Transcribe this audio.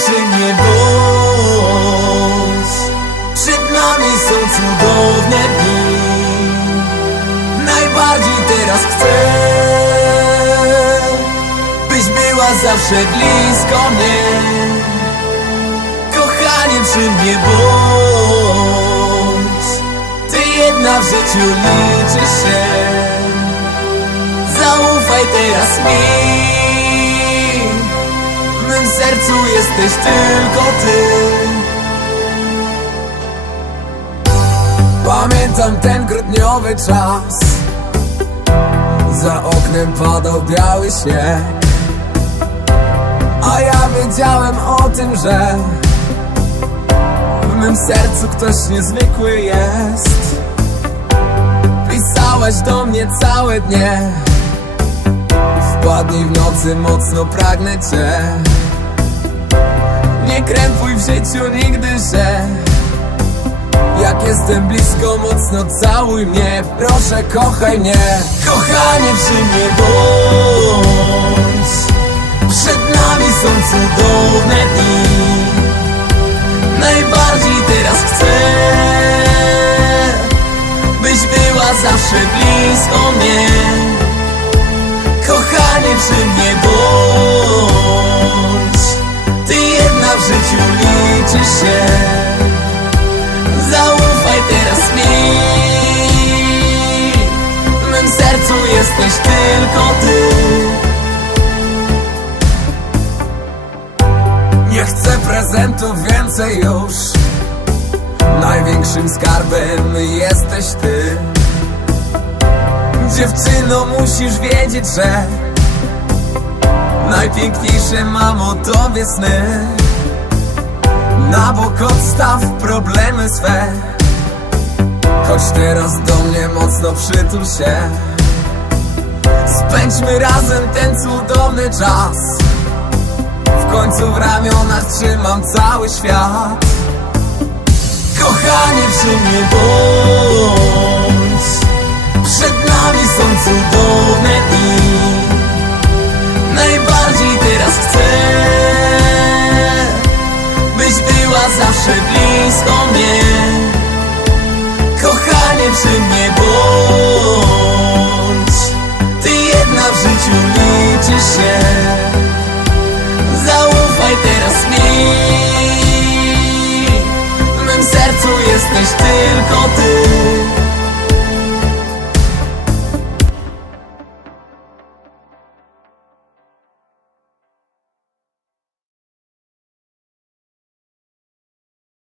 mnie bądź Przed nami są cudowne dni. Najbardziej teraz chcę Byś była zawsze blisko mnie. Kochanie przy mnie bądź Ty jedna w życiu liczy się. Zaufaj teraz mi sercu jesteś tylko ty. Pamiętam ten grudniowy czas. Za oknem padał biały śnieg. A ja wiedziałem o tym, że W mym sercu ktoś niezwykły jest. Pisałaś do mnie całe dnie. Wpadnij w nocy, mocno pragnę cię Nie krępuj w życiu nigdy, że Jak jestem blisko, mocno całuj mnie. Proszę, kochaj mnie. Kochanie przy mnie bądź. Przed nami są cudowne dni. Najbardziej teraz chcę Byś była zawsze blisko mnie. Kochanie przy mnie się. Zaufaj teraz mi. W mym sercu jesteś tylko ty. Nie chcę prezentów więcej już. Największym skarbem jesteś ty. Dziewczyno musisz wiedzieć, że Najpiękniejsze mam o tobie sny Na bok odstaw problemy swe. Chodź teraz do mnie mocno przytul się. Spędźmy razem ten cudowny czas. W końcu w ramionach trzymam cały świat. Kochanie przy mnie bądź 伫立只下